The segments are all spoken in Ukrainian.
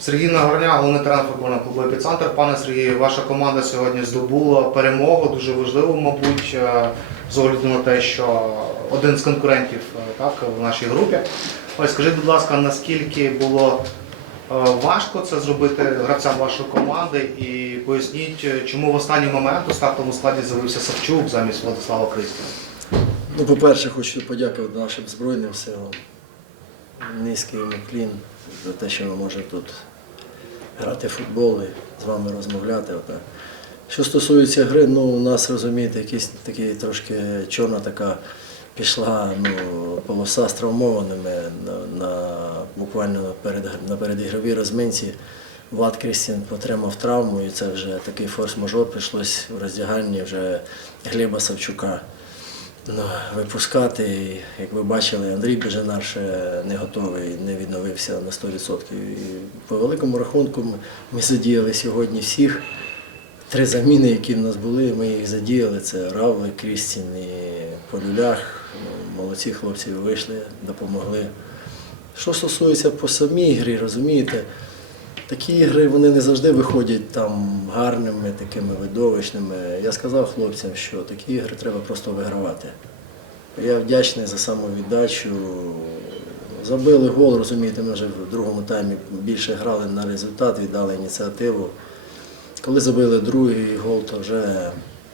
Сергій Нагорня, головний тренер футбольного клубу «Епіцентр». Пане Сергію, ваша команда сьогодні здобула перемогу, дуже важливу, мабуть, е, з огляду на те, що один з конкурентів е, так, в нашій групі. Ось скажіть, будь ласка, наскільки було е, важко це зробити гравцям вашої команди, і поясніть, чому в останній момент у стартовому складі з'явився Савчук замість Владислава Кристіна? Ну, по-перше, хочу подякувати нашим Збройним силам. Низький клін за те, що ми можемо тут грати в футбол і з вами розмовляти. Отак. Що стосується гри, ну у нас розумієте, якісь такі трошки чорна така пішла ну, полоса з травмованими на, на буквально перед, на передігровій розминці. Влад Крістін отримав травму, і це вже такий форс-мажор прийшлось в роздягальні вже Глеба Савчука випускати. Як ви бачили, Андрій Бежанар ще не готовий, не відновився на 100%. І по великому рахунку ми, задіяли сьогодні всіх. Три заміни, які в нас були, ми їх задіяли. Це Равли, Крістін і Полюлях. Ну, Молодці хлопці вийшли, допомогли. Що стосується по самій грі, розумієте, такі ігри вони не завжди виходять там гарними, такими видовищними. Я сказав хлопцям, що такі ігри треба просто вигравати. Я вдячний за самовіддачу. Забили гол, розумієте, ми вже в другому таймі більше грали на результат, віддали ініціативу. Коли забили другий гол, то вже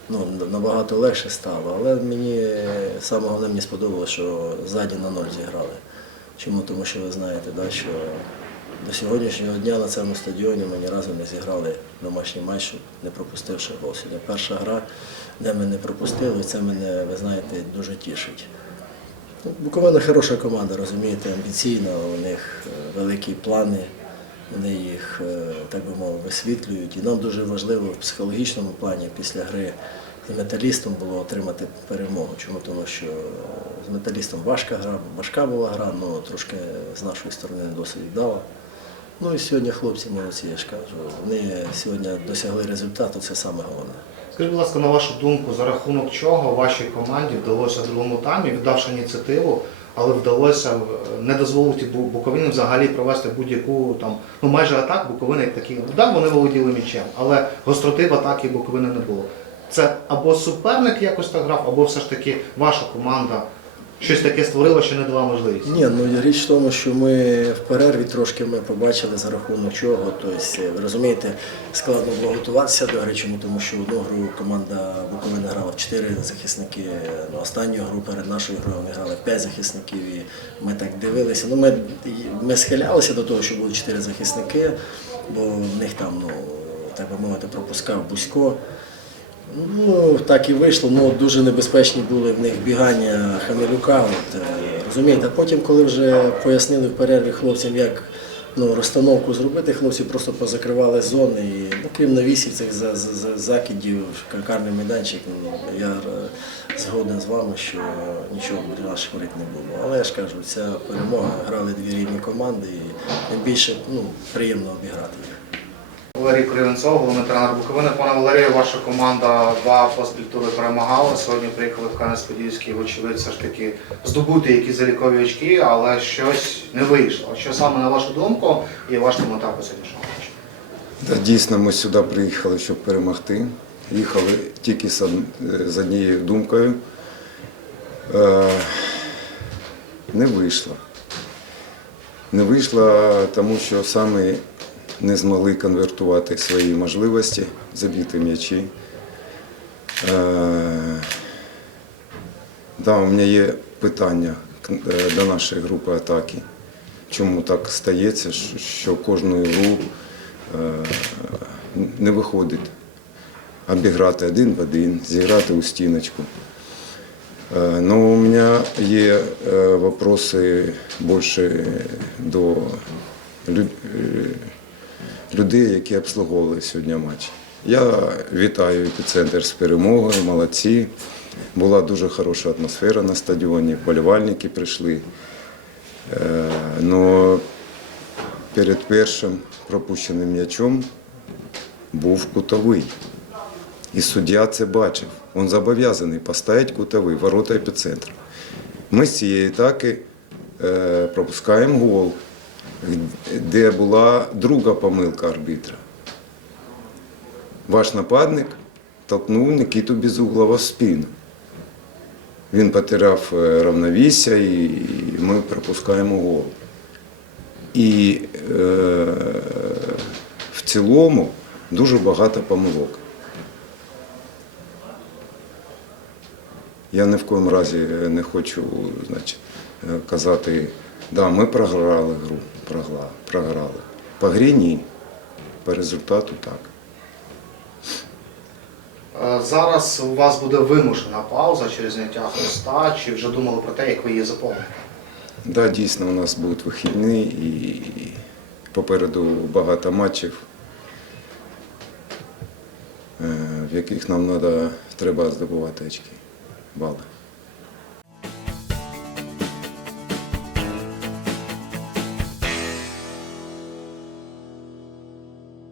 ну, набагато легше стало. Але мені саме головне мені сподобалося, що ззаді на ноль зіграли. Чому? Тому що ви знаєте, да, що до сьогоднішнього дня на цьому стадіоні ми ні разу не зіграли домашній матч, не пропустивши гол. Сьогодні перша гра, де ми не пропустили, це мене, ви знаєте, дуже тішить. Ну, Буковина хороша команда, розумієте, амбіційна, у них е, великі плани, вони їх, е, так би мовити, висвітлюють. І нам дуже важливо в психологічному плані після гри з металістом було отримати перемогу. Чому? Тому що з металістом важка гра, важка була гра, але трошки з нашої сторони не досить вдала. Ну і сьогодні хлопці молодці, я ж кажу. Вони сьогодні досягли результату, це саме головне. Скажіть, будь ласка, на вашу думку, за рахунок чого вашій команді вдалося в другому таймі, віддавши ініціативу, але вдалося е, не дозволити Бу- Буковині взагалі провести будь-яку там, ну майже атак Буковини як такі. Да, вони володіли м'ячем, але гостроти в атаки Буковини не було. Це або суперник якось так грав, або все ж таки ваша команда щось таке створила, що не дала можливість. Ні, ну річ в тому, що ми в перерві трошки ми побачили за рахунок чого. Тобто, ви розумієте, складно було готуватися до гри, чому тому що одну гру команда Буковина грала в чотири захисники. Ну, останню гру перед нашою грою вони грали в п'ять захисників. І ми так дивилися. Ну, ми, ми схилялися до того, що були чотири захисники, бо в них там, ну, так би мовити, пропускав Бузько. Ну, так і вийшло. Ну, дуже небезпечні були в них бігання Хамілюка. От, е, розумієте, а потім, коли вже пояснили в перерві хлопцям, як ну, розстановку зробити, хлопці просто позакривали зони. І, ну, крім навісів цих за, за, за- закидів, карний майданчик, ну, я е, згоден з вами, що нічого нас говорити не було. Але я ж кажу, ця перемога грали дві рівні команди і тим більше ну, приємно обіграти їх. Валерій Кривенцов, головний тренер Буковини. Пане Валерію, ваша команда два поспіль тури перемагала. Сьогодні приїхали в Кам'янець-Подільський, вочевидь, все ж таки здобути якісь залікові очки, але щось не вийшло. Що саме на вашу думку і ваш коментар по сьогоднішньому матчі? Та, дійсно, ми сюди приїхали, щоб перемогти. Їхали тільки з, е, однією думкою. Е, не вийшло. Не вийшло, тому що саме не змогли конвертувати свої можливості, забити м'ячі. Е, да, у мене є питання е, до нашої групи атаки. Чому так стається, що- кожну гру е, не виходить обіграти один в один, зіграти у стіночку. Ну, у мене є вопроси більше до лю- е, людей, які обслуговували сьогодні матч. Я вітаю епіцентр з перемогою, молодці. Була дуже хороша атмосфера на стадіоні, вболівальники прийшли. Е, Но перед першим пропущеним м'ячом був кутовий. І суддя це бачив. Він зобов'язаний поставити кутовий, ворота епіцентру. Ми з цієї атаки е, пропускаємо гол. Де була друга помилка арбітра. Ваш нападник толкнув Никиту Безуглова в спину. Він потеряв е, равновісся і ми пропускаємо гол. І е, в цілому дуже багато помилок. Я ні в коєму разі не хочу значить, е, казати, да, ми програли гру, програли, програли. По грі ні, по результату так. Е, Зараз у вас буде вимушена пауза через зняття хреста. Чи вже думали про те, як ви її заповните? Да, дійсно, у нас будуть вихідні і попереду багато матчів, е, в яких нам треба здобувати очки, бали.